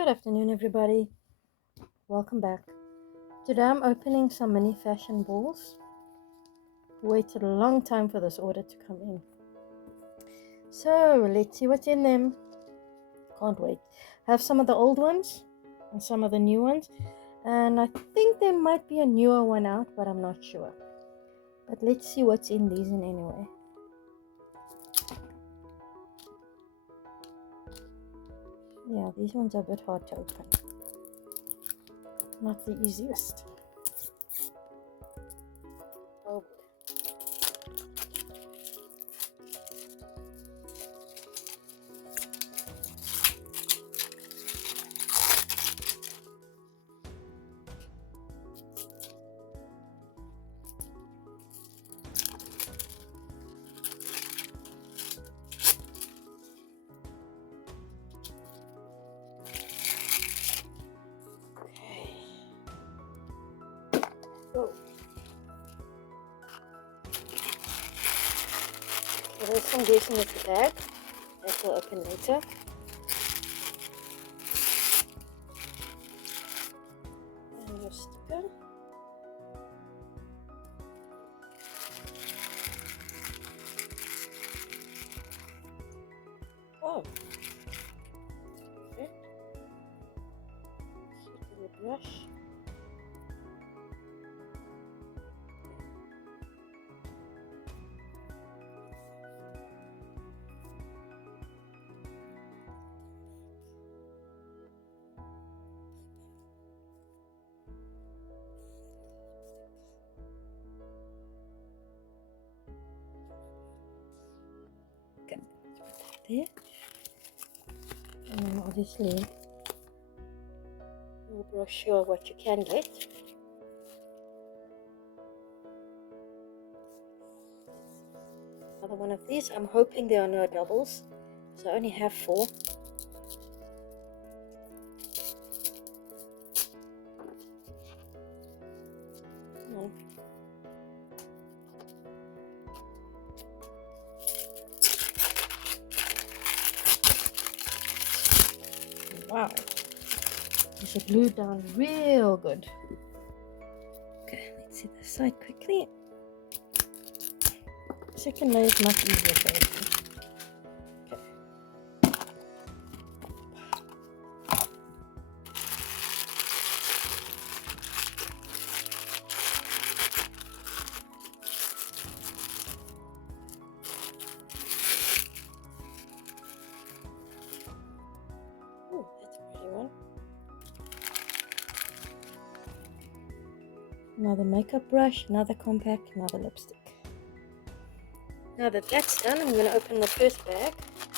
Good afternoon, everybody. Welcome back. Today I'm opening some mini fashion balls. Waited a long time for this order to come in. So let's see what's in them. Can't wait. I have some of the old ones and some of the new ones. And I think there might be a newer one out, but I'm not sure. But let's see what's in these in anyway. Yeah, these ones are a bit hard to open. Not the easiest. Oh. Oh. So there's some guessing at the bag. That will open later. And your sticker. Oh. Okay. Cute little brush. Okay, let's put that there. And then obviously a brochure of what you can get. Another one of these. I'm hoping there are no doubles, so I only have 4. Come on. Wow, this is glued down real good. Okay, let's see this side quickly. Second layer is much easier to open. Oh, that's a pretty one. Another makeup brush, another compact, another lipstick. Now that that's done, I'm going to open the first bag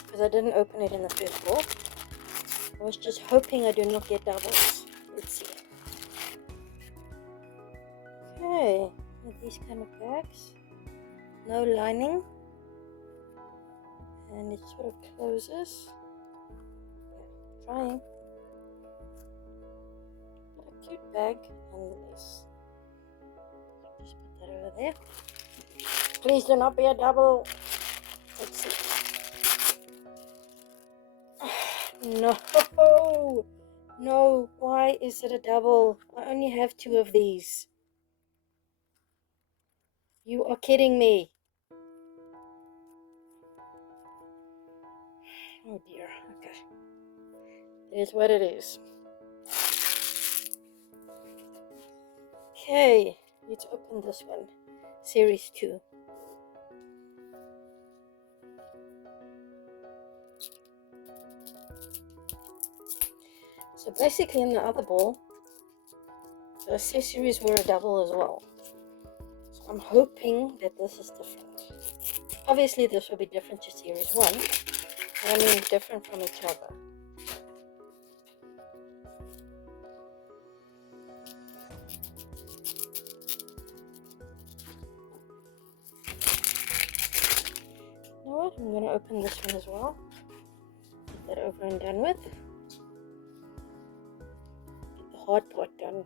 because I didn't open it in the first ball. I was just hoping I do not get doubles. Let's see. Okay, with these kind of bags. No lining. And it sort of closes. Yeah, trying. But a cute bag nonetheless. Just put that over there. Please do not be a double. Let's see. No. No. Why is it a double? I only have 2 of these. You are kidding me. Oh dear. Okay. It is what it is. Okay. Let's open this one. Series 2. So basically in the other ball, the accessories were a double as well. So I'm hoping that this is different. Obviously this will be different to series 1, but I mean different from each other. You know what? I'm going to open this one as well. Get that over and done with. Get the hard part done.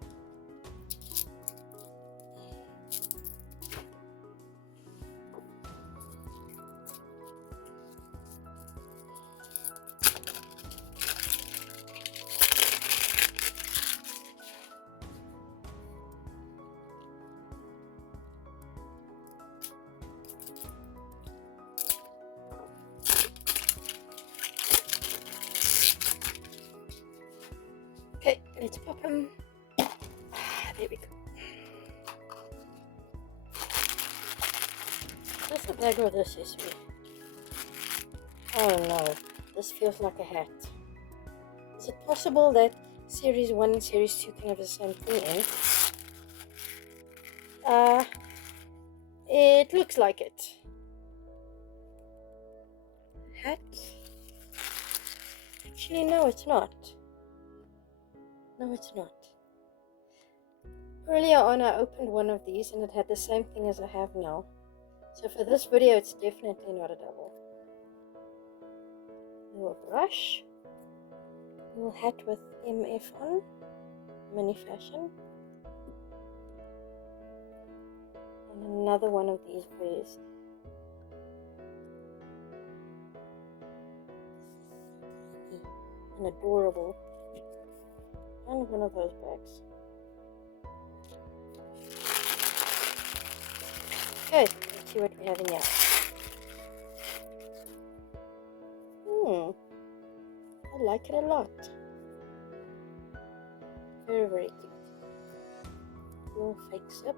Okay, let's pop them. There we go. Is this a bag or this is me? Oh no, this feels like a hat. Is it possible that Series 1 and Series 2 can have the same thing in? It looks like it. Hat? Actually, no, it's not. No, it's not. Earlier on, I opened one of these and it had the same thing as I have now. So for this video, it's definitely not a double. A little brush. A little hat with MF on. Mini fashion. And another one of these bears. And adorable. And one of those bags. Okay, let's see what we have in here. I like it a lot. Very, very cute. Little fake zip.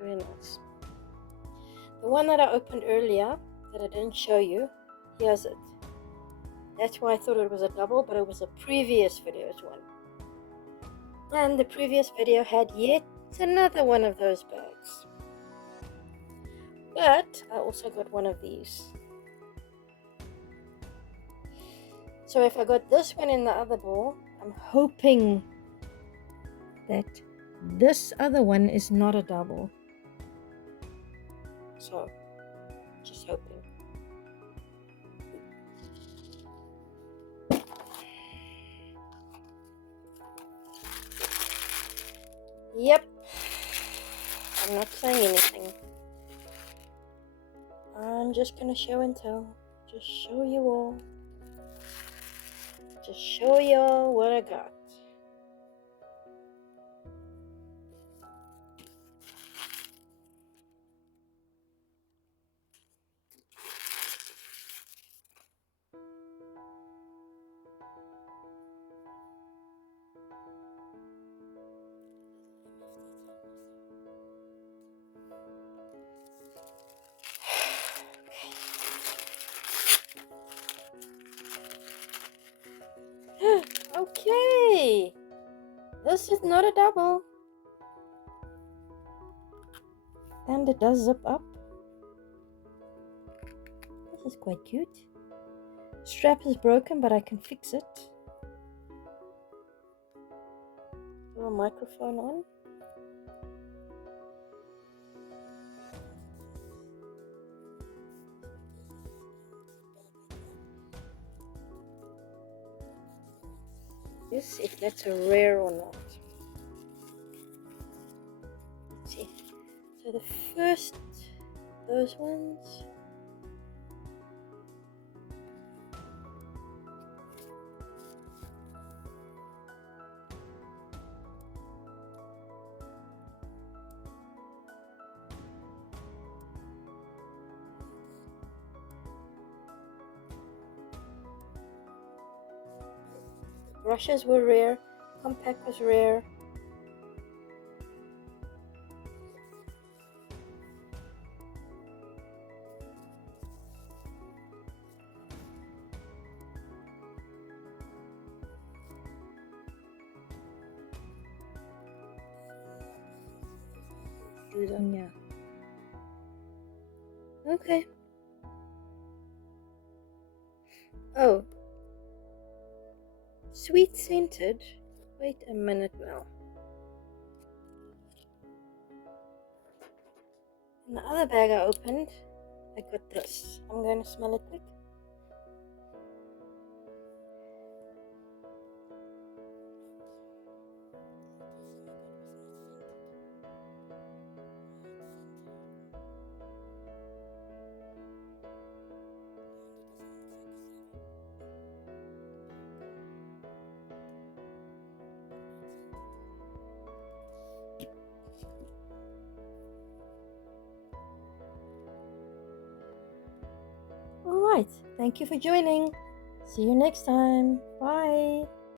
Very nice. The one that I opened earlier, that I didn't show you, here's it. That's why I thought it was a double, but it was a previous video's one. And the previous video had yet another one of those bags. But I also got one of these. So if I got this one in the other ball, I'm hoping that this other one is not a double. So, just hoping. Yep. I'm not saying anything. I'm just gonna show and tell. Just show you all. Just show you all what I got. Okay, this is not a double, and it does zip up. This is quite cute. Strap is broken, but I can fix it. Little microphone on. Yes, if that's a rare or not. Let's see. So the first, those ones. Brushes were rare. Compact was rare. Shoes on, yeah. Okay. Oh. Sweet scented. Wait a minute now. In the other bag I opened, I got this. I'm going to smell it quick. Alright, thank you for joining. See you next time. Bye.